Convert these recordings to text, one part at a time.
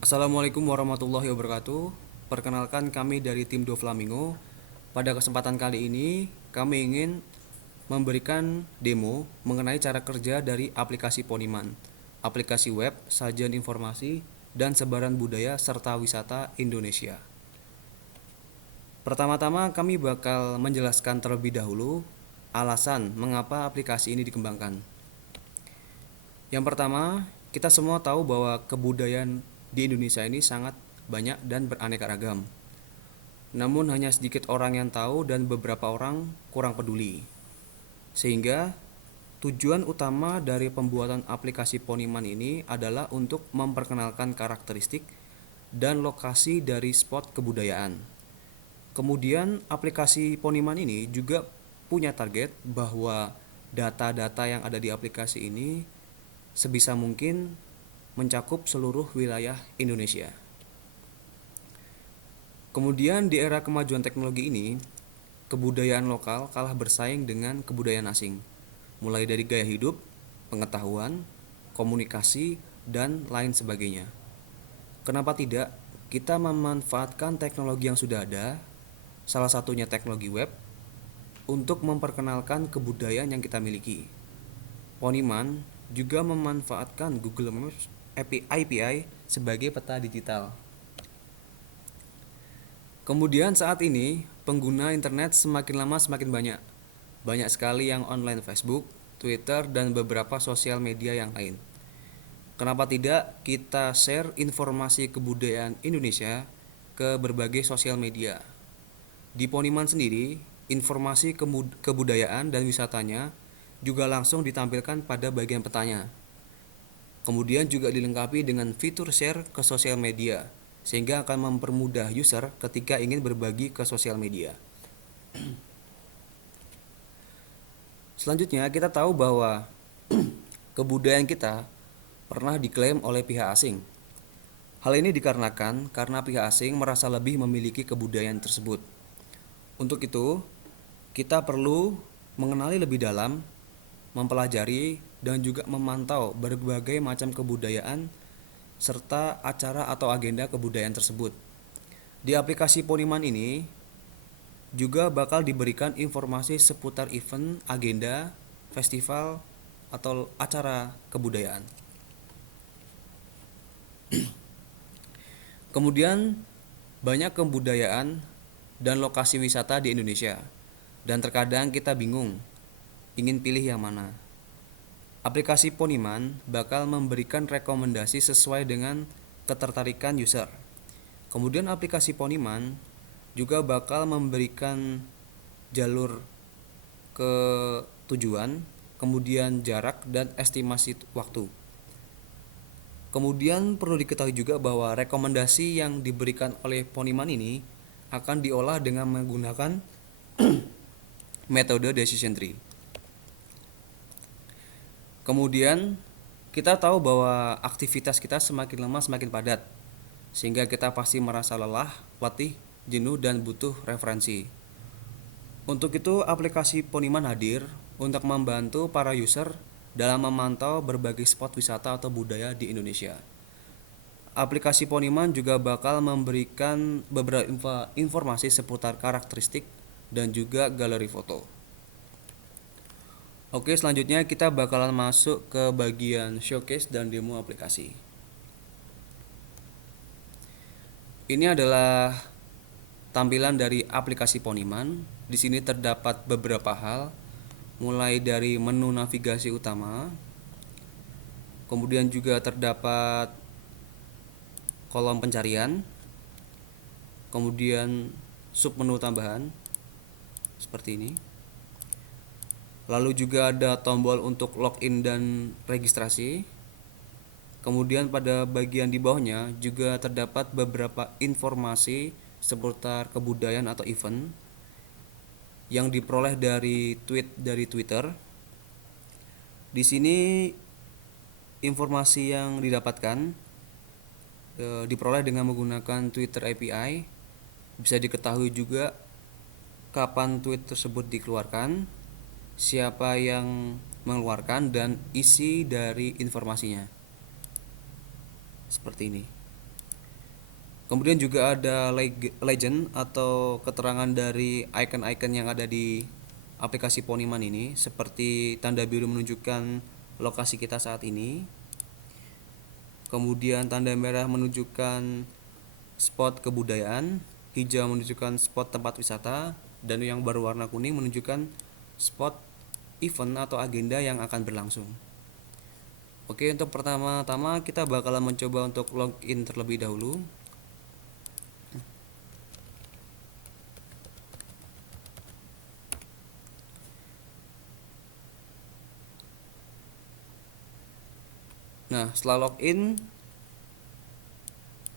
Assalamualaikum warahmatullahi wabarakatuh. Perkenalkan kami dari tim Doflamingo. Pada kesempatan kali ini kami ingin memberikan demo mengenai cara kerja dari aplikasi Poniman, aplikasi web, sajian informasi, dan sebaran budaya serta wisata Indonesia. Pertama-tama kami bakal menjelaskan terlebih dahulu alasan mengapa aplikasi ini dikembangkan. Yang pertama, kita semua tahu bahwa kebudayaan di Indonesia ini sangat banyak dan beraneka ragam. Namun hanya sedikit orang yang tahu dan beberapa orang kurang peduli. Sehingga tujuan utama dari pembuatan aplikasi Poniman ini adalah untuk memperkenalkan karakteristik dan lokasi dari spot kebudayaan. Kemudian aplikasi Poniman ini juga punya target bahwa data-data yang ada di aplikasi ini sebisa mungkin mencakup seluruh wilayah Indonesia. Kemudian di era kemajuan teknologi ini, kebudayaan lokal kalah bersaing dengan kebudayaan asing, mulai dari gaya hidup, pengetahuan, komunikasi, dan lain sebagainya. Kenapa tidak kita memanfaatkan teknologi yang sudah ada, salah satunya teknologi web, untuk memperkenalkan kebudayaan yang kita miliki. Poniman juga memanfaatkan Google Maps API sebagai peta digital. Kemudian saat ini pengguna internet semakin lama semakin banyak. Banyak sekali yang online Facebook, Twitter, dan beberapa sosial media yang lain. Kenapa tidak kita share informasi kebudayaan Indonesia ke berbagai sosial media? Di Poniman sendiri, informasi kebudayaan dan wisatanya juga langsung ditampilkan pada bagian petanya. Kemudian juga dilengkapi dengan fitur share ke sosial media, sehingga akan mempermudah user ketika ingin berbagi ke sosial media. Selanjutnya kita tahu bahwa kebudayaan kita pernah diklaim oleh pihak asing. Hal ini dikarenakan karena pihak asing merasa lebih memiliki kebudayaan tersebut. Untuk itu, kita perlu mengenali lebih dalam, mempelajari, dan juga memantau berbagai macam kebudayaan serta acara atau agenda kebudayaan tersebut. Di aplikasi Poniman ini juga bakal diberikan informasi seputar event, agenda, festival, atau acara kebudayaan. Kemudian banyak kebudayaan dan lokasi wisata di Indonesia, dan terkadang kita bingung ingin pilih yang mana. Aplikasi Poniman bakal memberikan rekomendasi sesuai dengan ketertarikan user. Kemudian aplikasi Poniman juga bakal memberikan jalur ke tujuan, kemudian jarak dan estimasi waktu. Kemudian perlu diketahui juga bahwa rekomendasi yang diberikan oleh Poniman ini akan diolah dengan menggunakan metode decision tree. Kemudian kita tahu bahwa aktivitas kita semakin lama semakin padat, sehingga kita pasti merasa lelah, letih, jenuh, dan butuh referensi. Untuk itu aplikasi Poniman hadir untuk membantu para user dalam memantau berbagai spot wisata atau budaya di Indonesia. Aplikasi Poniman juga bakal memberikan beberapa informasi seputar karakteristik dan juga galeri foto. Oke, selanjutnya kita bakalan masuk ke bagian showcase dan demo aplikasi. Ini adalah tampilan dari aplikasi Poniman. Di sini terdapat beberapa hal, mulai dari menu navigasi utama, kemudian juga terdapat kolom pencarian, kemudian submenu tambahan seperti ini. Lalu juga ada tombol untuk login dan registrasi. Kemudian pada bagian di bawahnya juga terdapat beberapa informasi seputar kebudayaan atau event yang diperoleh dari Twitter. Di sini informasi yang didapatkan diperoleh dengan menggunakan Twitter API. Bisa diketahui juga kapan tweet tersebut dikeluarkan, siapa yang mengeluarkan, dan isi dari informasinya. Seperti ini. Kemudian juga ada legend atau keterangan dari icon-icon yang ada di aplikasi Poniman ini, seperti tanda biru menunjukkan lokasi kita saat ini. Kemudian tanda merah menunjukkan spot kebudayaan, hijau menunjukkan spot tempat wisata, dan yang berwarna kuning menunjukkan spot event atau agenda yang akan berlangsung. Oke, untuk pertama-tama kita bakalan mencoba untuk login terlebih dahulu. Nah, setelah login,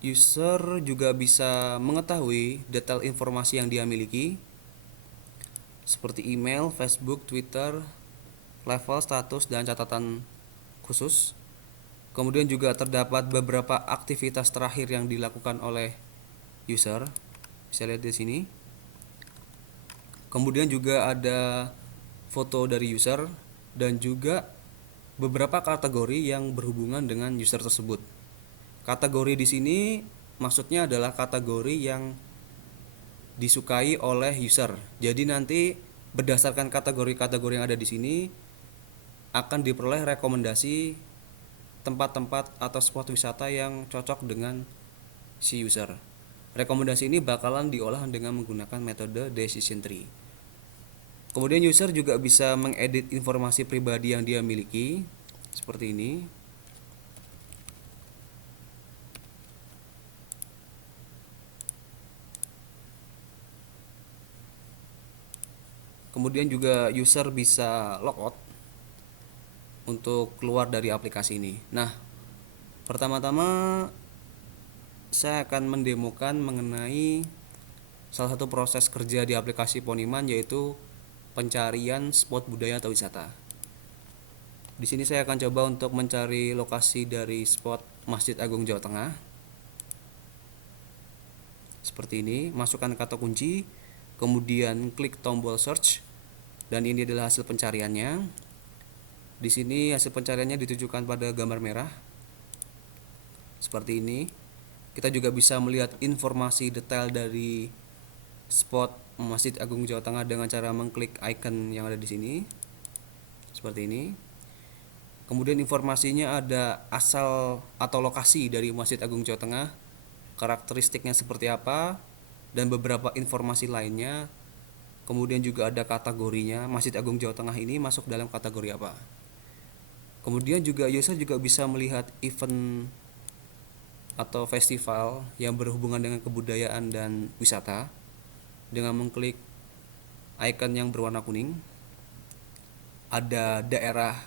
user juga bisa mengetahui detail informasi yang dia miliki, seperti email, Facebook, Twitter, level, status, dan catatan khusus. Kemudian juga terdapat beberapa aktivitas terakhir yang dilakukan oleh user. Bisa lihat di sini. Kemudian juga ada foto dari user dan juga beberapa kategori yang berhubungan dengan user tersebut. Kategori di sini maksudnya adalah kategori yang disukai oleh user. Jadi nanti berdasarkan kategori-kategori yang ada di sini akan diperoleh rekomendasi tempat-tempat atau spot wisata yang cocok dengan si user. Rekomendasi ini bakalan diolah dengan menggunakan metode decision tree. Kemudian user juga bisa mengedit informasi pribadi yang dia miliki seperti ini. Kemudian juga user bisa logout untuk keluar dari aplikasi ini. Nah, pertama-tama saya akan mendemokan mengenai salah satu proses kerja di aplikasi Poniman, yaitu pencarian spot budaya atau wisata. Di sini saya akan coba untuk mencari lokasi dari spot Masjid Agung Jawa Tengah. Seperti ini, masukkan kata kunci, kemudian klik tombol search, dan ini adalah hasil pencariannya. Di sini hasil pencariannya ditujukan pada gambar merah. Seperti ini. Kita juga bisa melihat informasi detail dari spot Masjid Agung Jawa Tengah dengan cara mengklik icon yang ada di sini. Seperti ini. Kemudian informasinya ada asal atau lokasi dari Masjid Agung Jawa Tengah, karakteristiknya seperti apa, dan beberapa informasi lainnya. Kemudian juga ada kategorinya, Masjid Agung Jawa Tengah ini masuk dalam kategori apa. Kemudian juga user juga bisa melihat event atau festival yang berhubungan dengan kebudayaan dan wisata dengan mengklik icon yang berwarna kuning. Ada daerah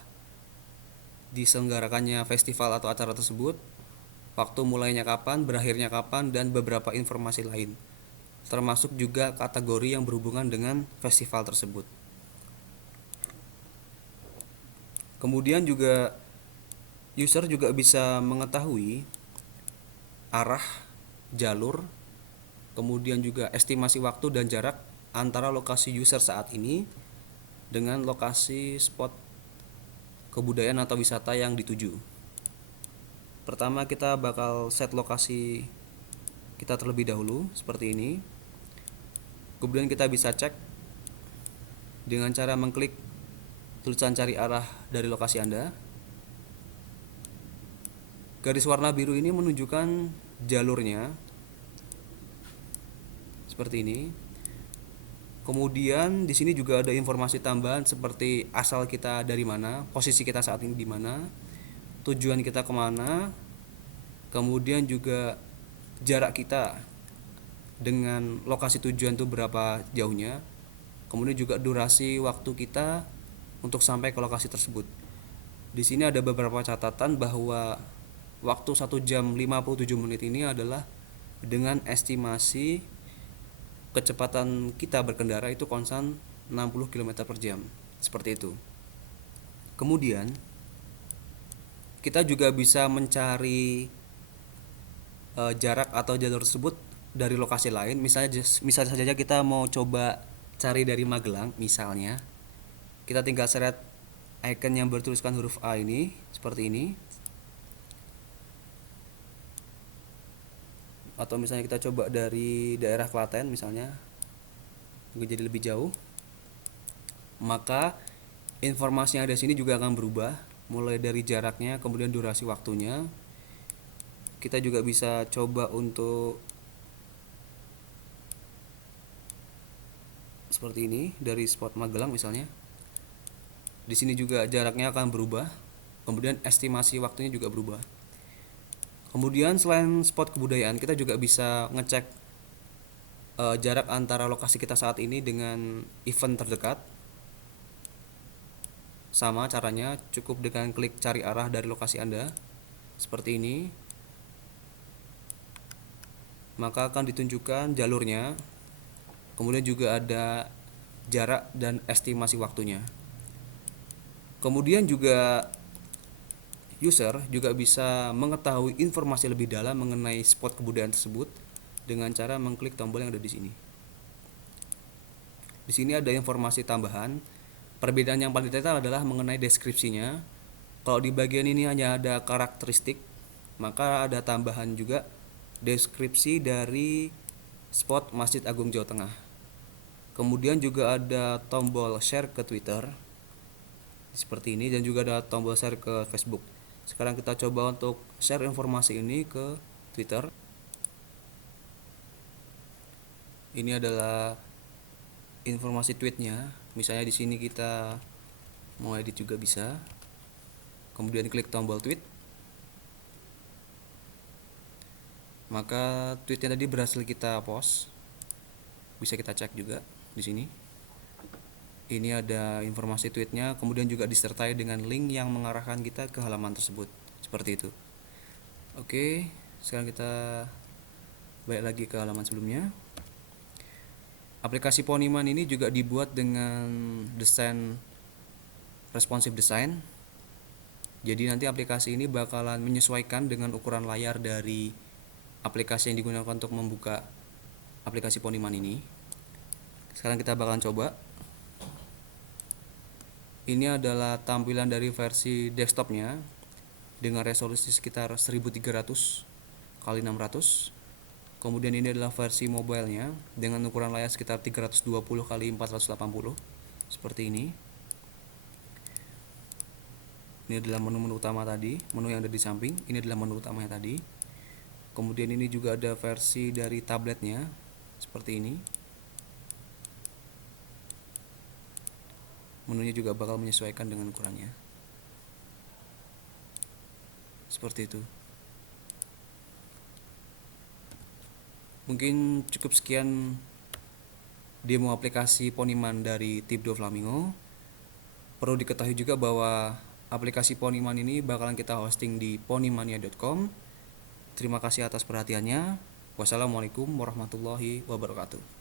diselenggarakannya festival atau acara tersebut, waktu mulainya kapan, berakhirnya kapan, dan beberapa informasi lain, termasuk juga kategori yang berhubungan dengan festival tersebut. Kemudian juga user juga bisa mengetahui arah, jalur, kemudian juga estimasi waktu dan jarak antara lokasi user saat ini dengan lokasi spot kebudayaan atau wisata yang dituju. Pertama kita bakal set lokasi kita terlebih dahulu seperti ini. Kemudian kita bisa cek dengan cara mengklik tulisan cari arah dari lokasi Anda. Garis warna biru ini menunjukkan jalurnya seperti ini. Kemudian di sini juga ada informasi tambahan seperti asal kita dari mana, posisi kita saat ini di mana, tujuan kita kemana, kemudian juga jarak kita dengan lokasi tujuan itu berapa jauhnya, kemudian juga durasi waktu kita untuk sampai ke lokasi tersebut. Di sini ada beberapa catatan bahwa waktu 1 jam 57 menit ini adalah dengan estimasi kecepatan kita berkendara itu konstan 60 km per jam. Seperti itu. Kemudian kita juga bisa mencari jarak atau jalur tersebut dari lokasi lain. Misalnya saja kita mau coba cari dari Magelang misalnya. Kita tinggal seret icon yang bertuliskan huruf A ini seperti ini. atau misalnya kita coba dari daerah Klaten misalnya jadi lebih jauh, maka informasi yang ada di sini juga akan berubah, mulai dari jaraknya, kemudian durasi waktunya. Kita juga bisa coba untuk seperti ini dari spot Magelang misalnya. Di sini juga jaraknya akan berubah, kemudian estimasi waktunya juga berubah. Kemudian selain spot kebudayaan, kita juga bisa ngecek jarak antara lokasi kita saat ini dengan event terdekat. Sama caranya, cukup dengan klik cari arah dari lokasi Anda seperti ini, maka akan ditunjukkan jalurnya, kemudian juga ada jarak dan estimasi waktunya. Kemudian juga user juga bisa mengetahui informasi lebih dalam mengenai spot kebudayaan tersebut dengan cara mengklik tombol yang ada di sini. Di sini ada informasi tambahan. Perbedaan yang paling detail adalah mengenai deskripsinya. Kalau di bagian ini hanya ada karakteristik, maka ada tambahan juga deskripsi dari spot Masjid Agung Jawa Tengah. Kemudian juga ada tombol share ke Twitter seperti ini, dan juga ada tombol share ke Facebook. Sekarang kita coba untuk share informasi ini ke Twitter. Ini adalah informasi tweetnya. Misalnya di sini kita mau edit juga bisa. Kemudian klik tombol tweet. Maka tweetnya tadi berhasil kita post. Bisa kita cek juga di sini. Ini ada informasi tweetnya, kemudian juga disertai dengan link yang mengarahkan kita ke halaman tersebut. Seperti itu. Oke, sekarang kita balik lagi ke halaman sebelumnya. Aplikasi Poniman ini juga dibuat dengan desain responsive design. Jadi nanti aplikasi ini bakalan menyesuaikan dengan ukuran layar dari aplikasi yang digunakan untuk membuka aplikasi Poniman ini. Sekarang kita bakalan coba. Ini adalah tampilan dari versi desktopnya dengan resolusi sekitar 1300 x 600. Kemudian ini adalah versi mobilenya dengan ukuran layar sekitar 320 x 480 seperti ini. Ini adalah menu-menu utama tadi, menu yang ada di samping. Ini adalah menu utamanya tadi. Kemudian ini juga ada versi dari tabletnya seperti ini. Menunya juga bakal menyesuaikan dengan ukurannya. Seperti itu. Mungkin cukup sekian demo aplikasi Poniman dari Tibdo Flamingo. Perlu diketahui juga bahwa aplikasi Poniman ini bakalan kita hosting di ponimania.com. Terima kasih atas perhatiannya. Wassalamualaikum warahmatullahi wabarakatuh.